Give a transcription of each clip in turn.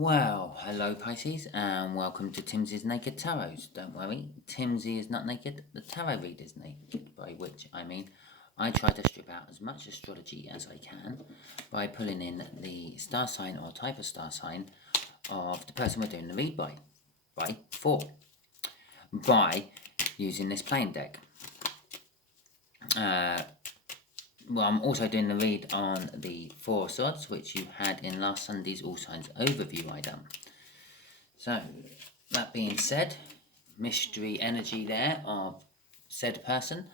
Well, hello Pisces, and welcome to Timsy's Naked Tarot. Don't worry, Timsy is not naked, the tarot reader is naked, by which I mean I try to strip out as much astrology as I can by pulling in the star sign or type of star sign of the person we're doing the read by using this playing deck. Well, I'm also doing the read on the Four of Swords, which you had in last Sunday's All Signs overview I done. So, that being said, mystery energy there of said person.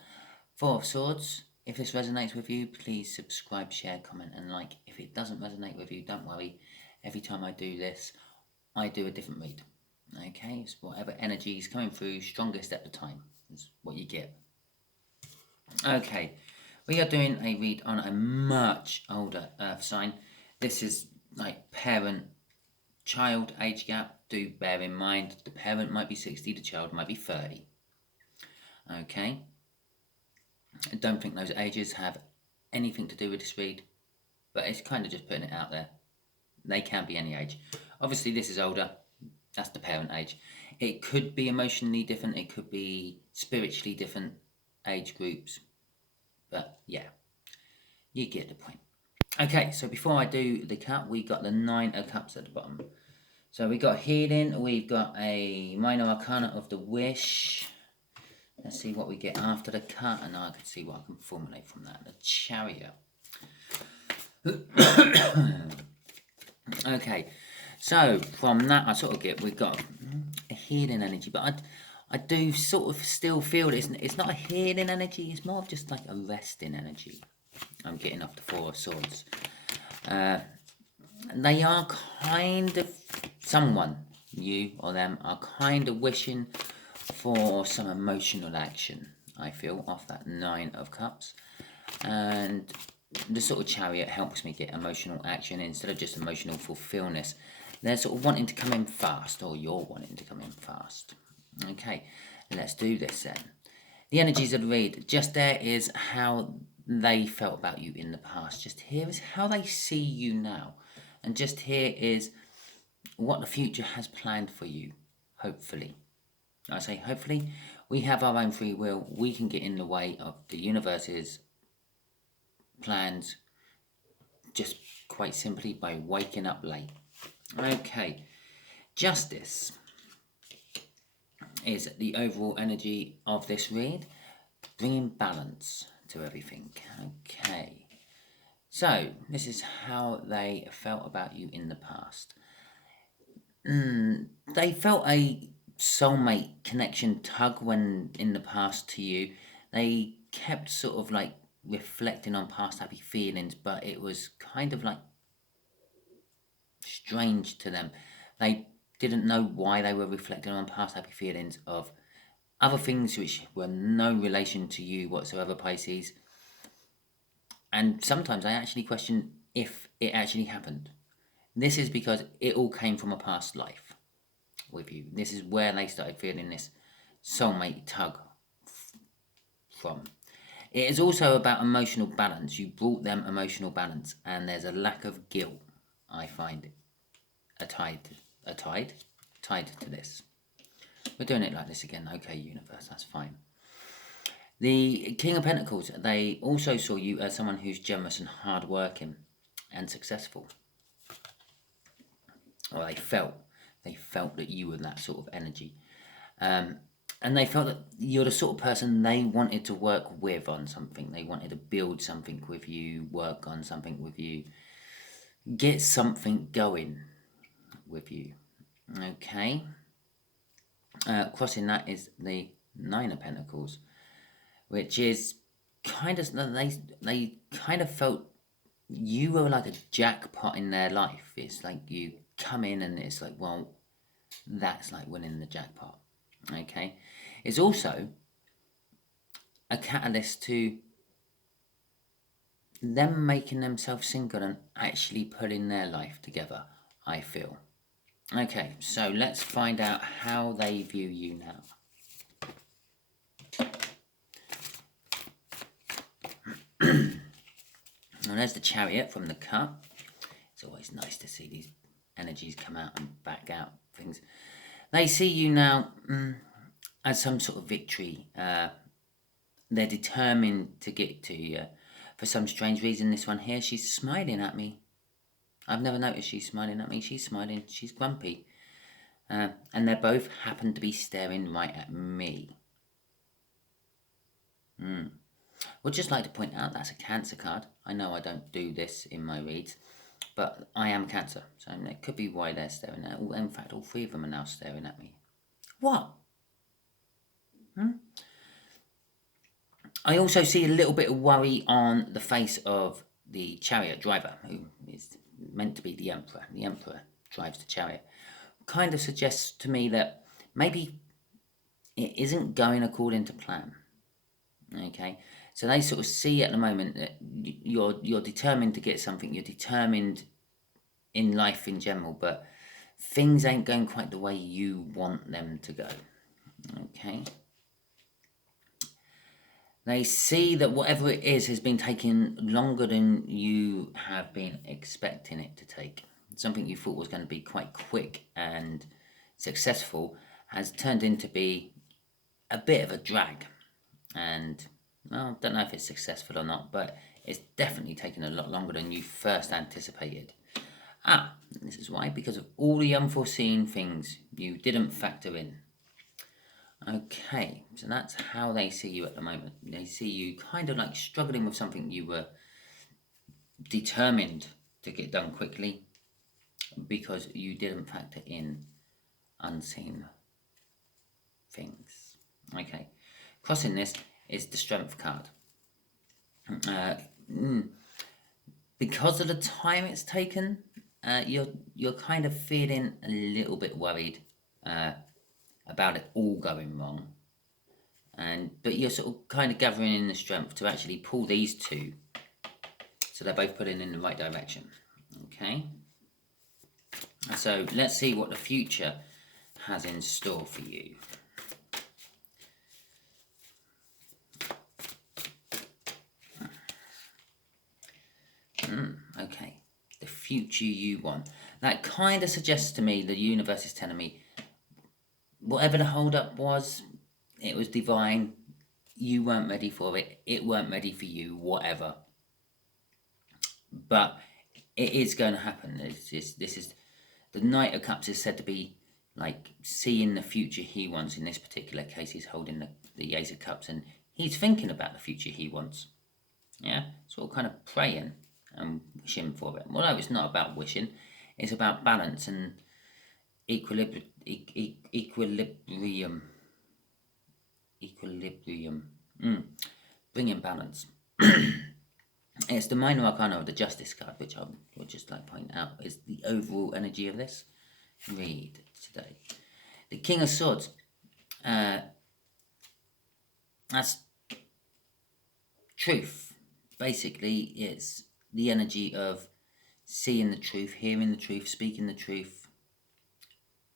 Four of Swords. If this resonates with you, please subscribe, share, comment, and like. If it doesn't resonate with you, don't worry. Every time I do this, I do a different read. Okay, it's whatever energy is coming through, strongest at the time is what you get. Okay, we are doing a read on a much older earth sign. This is like parent-child age gap. Do bear in mind the parent might be 60, the child might be 30. Okay, I don't think those ages have anything to do with this read, but it's kind of just putting it out there. They can be any age. Obviously this is older, that's the parent age. It could be emotionally different, it could be spiritually different age groups, but yeah, you get the point. Okay, so before I do the cut, we got the 9 of Cups at the bottom. So we got healing, we've got a minor arcana of the wish. Let's see what we get after the cut, and I can see what I can formulate from that. The Chariot. Okay, so from that I sort of get, we've got a healing energy, but I do sort of still feel it's not a healing energy, it's more of just like a resting energy. I'm getting off the Four of Swords. They are kind of, someone, you or them, are kind of wishing for some emotional action, I feel, off that 9 of Cups. And the sort of Chariot helps me get emotional action instead of just emotional fulfillment. They're sort of wanting to come in fast, or you're wanting to come in fast. Okay, let's do this then. The energies of the read, just there is how they felt about you in the past. Just here is how they see you now. And just here is what the future has planned for you, hopefully. I say hopefully. We have our own free will. We can get in the way of the universe's plans just quite simply by waking up late. Okay, Justice is the overall energy of this read, bringing balance to everything. Okay, so this is how they felt about you in the past. They felt a soulmate connection tug when in the past to you. They kept sort of like reflecting on past happy feelings, but it was kind of like strange to them. They didn't know why they were reflecting on past happy feelings of other things which were no relation to you whatsoever, Pisces. And sometimes I actually question if it actually happened. This is because it all came from a past life with you. This is where they started feeling this soulmate tug from. It is also about emotional balance. You brought them emotional balance, and there's a lack of guilt, I find, tied to this. We're doing it like this again. Okay, universe, that's fine. The King of Pentacles, they also saw you as someone who's generous and hardworking and successful. Or they felt that you were that sort of energy. And they felt that you're the sort of person they wanted to work with on something. They wanted to build something with you, work on something with you, get something going with you. Okay. Crossing that is the 9 of Pentacles, which is kind of, they kind of felt you were like a jackpot in their life. It's like you come in and it's like, well, that's like winning the jackpot. Okay. It's also a catalyst to them making themselves single and actually putting their life together, I feel. Okay, so let's find out how they view you now. Well, there's the Chariot from the cut. It's always nice to see these energies come out and back out things. They see you now as some sort of victory. They're determined to get to you. For some strange reason, this one here, she's smiling at me. I've never noticed she's smiling at me. She's smiling. She's grumpy. And they both happen to be staring right at me. Would just like to point out that's a Cancer card. I know I don't do this in my reads, but I am Cancer. So it could be why they're staring at me. In fact, all three of them are now staring at me. What? I also see a little bit of worry on the face of the chariot driver, who is meant to be the Emperor. The Emperor drives the chariot. Kind of suggests to me that maybe it isn't going according to plan. Okay, so they sort of see at the moment that you're determined to get something. You're determined in life in general, but things ain't going quite the way you want them to go. Okay. They see that whatever it is has been taking longer than you have been expecting it to take. Something you thought was going to be quite quick and successful has turned into be a bit of a drag. And, well, I don't know if it's successful or not, but it's definitely taken a lot longer than you first anticipated. This is why, because of all the unforeseen things you didn't factor in. Okay, so that's how they see you at the moment. They see you kind of like struggling with something you were determined to get done quickly because you didn't factor in unseen things. Okay, crossing this is the Strength card. Because of the time it's taken, you're kind of feeling a little bit worried about it all going wrong, but you're sort of kind of gathering in the strength to actually pull these two so they're both pulling in the right direction. Okay, so let's see what the future has in store for you. Okay, the future you want. That kind of suggests to me the universe is telling me whatever the hold-up was, it was divine. You weren't ready for it. It weren't ready for you, whatever. But it is going to happen. This is the Knight of Cups is said to be like seeing the future he wants. In this particular case, he's holding the Ace of Cups and he's thinking about the future he wants. Yeah, sort of kind of praying and wishing for it. Although it's not about wishing, it's about balance and equilibrium. Bringing balance. It's the minor arcana of the Justice card, which I would just like to point out is the overall energy of this read today. The King of Swords. That's truth. Basically, it's the energy of seeing the truth, hearing the truth, speaking the truth,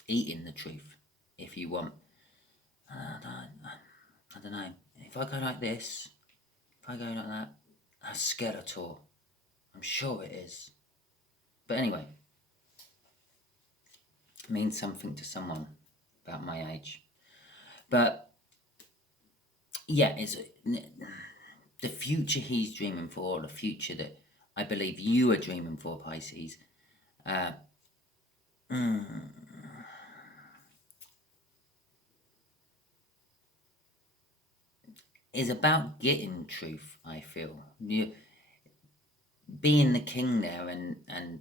eating the truth, if you want. I don't know. If I go like this, if I go like that, that's Skeletor. I'm sure it is. But anyway, it means something to someone about my age. But yeah, it's the future he's dreaming for, the future that I believe you are dreaming for, Pisces. Is about getting truth, I feel. You being the king there and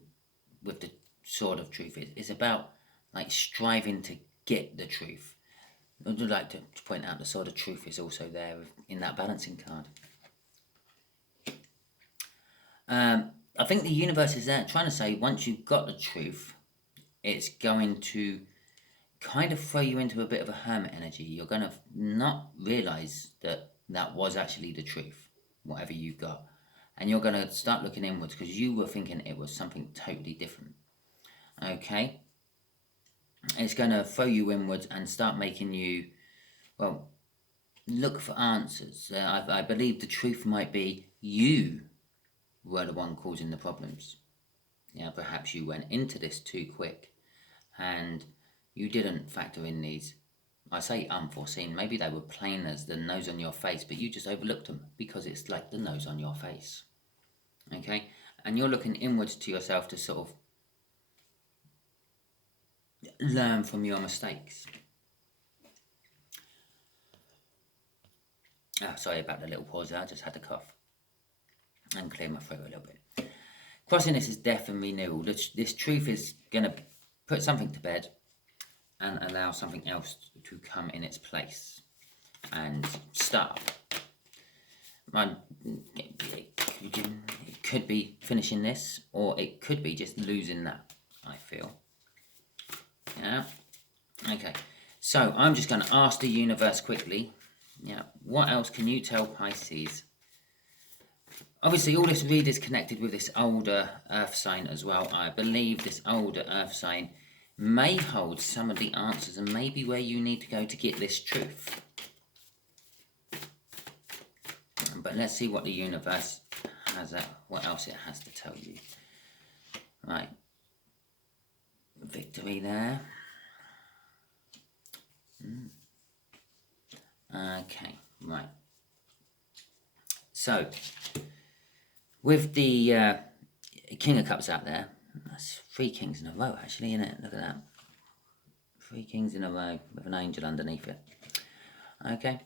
with the sword of truth is about like striving to get the truth. I would like to point out the sword of truth is also there in that balancing card. I think the universe is there trying to say once you've got the truth, it's going to kind of throw you into a bit of a hermit energy. You're going to not realise that was actually the truth, whatever you got. And you're going to start looking inwards because you were thinking it was something totally different. Okay? It's going to throw you inwards and start making you, well, look for answers. I believe the truth might be you were the one causing the problems. Yeah, perhaps you went into this too quick and you didn't factor in these, I say unforeseen, maybe they were plain as the nose on your face, but you just overlooked them because it's like the nose on your face. Okay? And you're looking inwards to yourself to sort of learn from your mistakes. Oh, sorry about the little pause there, I just had to cough and clear my throat a little bit. Crossing this is definitely new. This truth is going to put something to bed and allow something else to come in its place and start. It could be finishing this, or it could be just losing that, I feel. Yeah. Okay. So I'm just going to ask the universe quickly. Yeah. What else can you tell Pisces? Obviously, all this read is connected with this older earth sign as well. I believe this older earth sign may hold some of the answers and maybe where you need to go to get this truth. But let's see what the universe has, what else it has to tell you. Right. Victory there. Okay, right. So, with the King of Cups out there, that's 3 kings in a row actually, isn't it? Look at that. 3 kings in a row with an angel underneath it. Okay.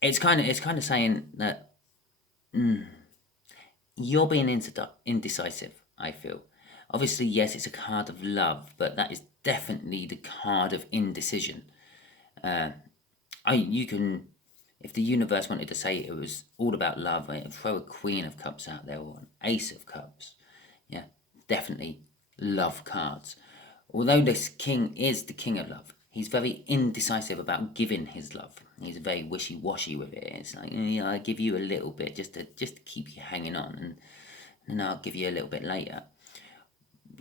It's kind of saying that you're being indecisive, I feel. Obviously, yes, it's a card of love, but that is definitely the card of indecision. You can, if the universe wanted to say it was all about love, I'd throw a Queen of Cups out there or an Ace of Cups. Yeah, definitely love cards. Although this king is the king of love, he's very indecisive about giving his love. He's very wishy-washy with it. It's like, I'll give you a little bit just to keep you hanging on, and then I'll give you a little bit later.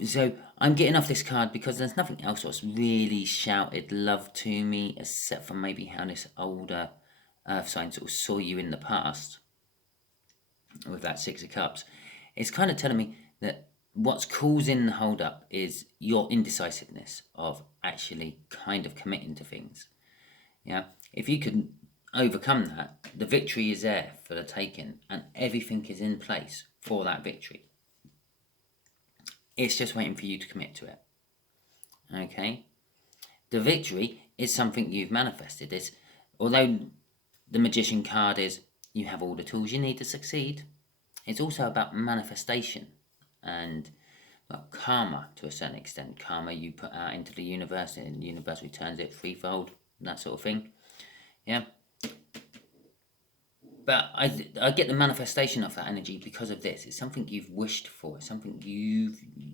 So I'm getting off this card because there's nothing else that's really shouted love to me, except for maybe how this older earth sign sort of saw you in the past with that 6 of Cups. It's kind of telling me that what's causing the hold up is your indecisiveness of actually kind of committing to things. Yeah, if you can overcome that, the victory is there for the taking and everything is in place for that victory. It's just waiting for you to commit to it. Okay? The victory is something you've manifested. Although the Magician card is you have all the tools you need to succeed, it's also about manifestation and, well, karma to a certain extent. Karma you put out into the universe and the universe returns it threefold, that sort of thing. Yeah? But I get the manifestation of that energy because of this. It's something you've wished for. It's something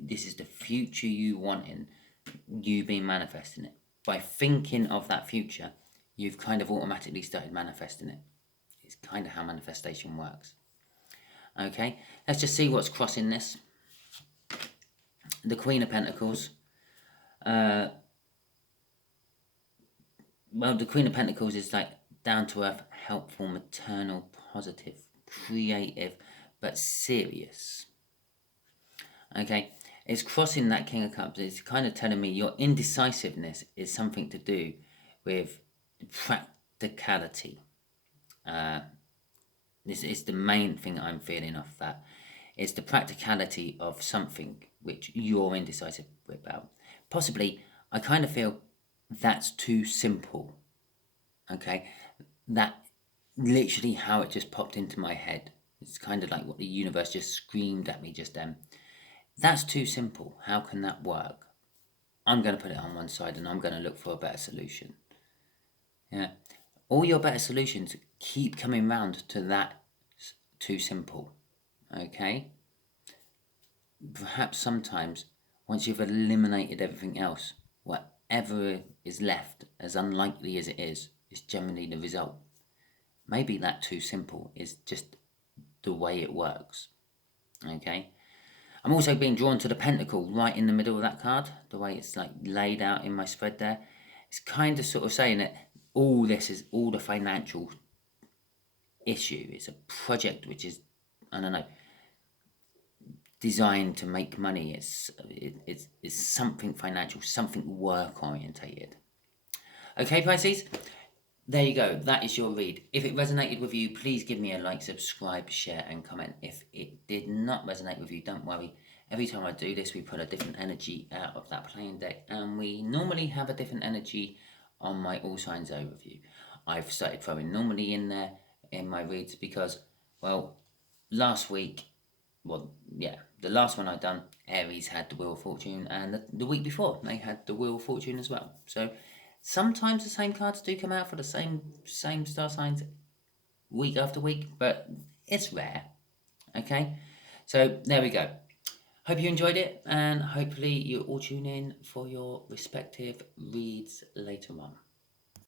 this is the future you want in. You've been manifesting it. By thinking of that future, you've kind of automatically started manifesting it. It's kind of how manifestation works. Okay, let's just see what's crossing this. The Queen of Pentacles. Well, the Queen of Pentacles is like down to earth, helpful, maternal, positive, creative, but serious. Okay, it's crossing that King of Cups. It's kind of telling me your indecisiveness is something to do with practicality. This is the main thing I'm feeling off that. It's the practicality of something which you're indecisive about. Possibly, I kind of feel that's too simple. Okay, that literally how it just popped into my head. It's kind of like what the universe just screamed at me just then. That's too simple. How can that work? I'm going to put it on one side and I'm going to look for a better solution. Yeah, all your better solutions keep coming round to that too simple. Okay, perhaps sometimes once you've eliminated everything else, whatever is left, as unlikely as it is generally the result. Maybe that too simple is just the way it works. Okay, I'm also being drawn to the Pentacle right in the middle of that card, the way it's like laid out in my spread there. It's kind of sort of saying that all this is all the financial issue. It's a project which is, I don't know, designed to make money. It's something financial, something work orientated. Okay, Pisces, there you go. That is your read. If it resonated with you, please give me a like, subscribe, share, and comment. If it did not resonate with you, don't worry. Every time I do this, we put a different energy out of that playing deck, and we normally have a different energy on my all signs overview. I've started throwing normally in there in my reads because, well, last week, the last one I done, Aries had the Wheel of Fortune, and the week before they had the Wheel of Fortune as well. So sometimes the same cards do come out for the same star signs week after week, but it's rare. Okay, so there we go. Hope you enjoyed it, and hopefully you all tune in for your respective reads later on.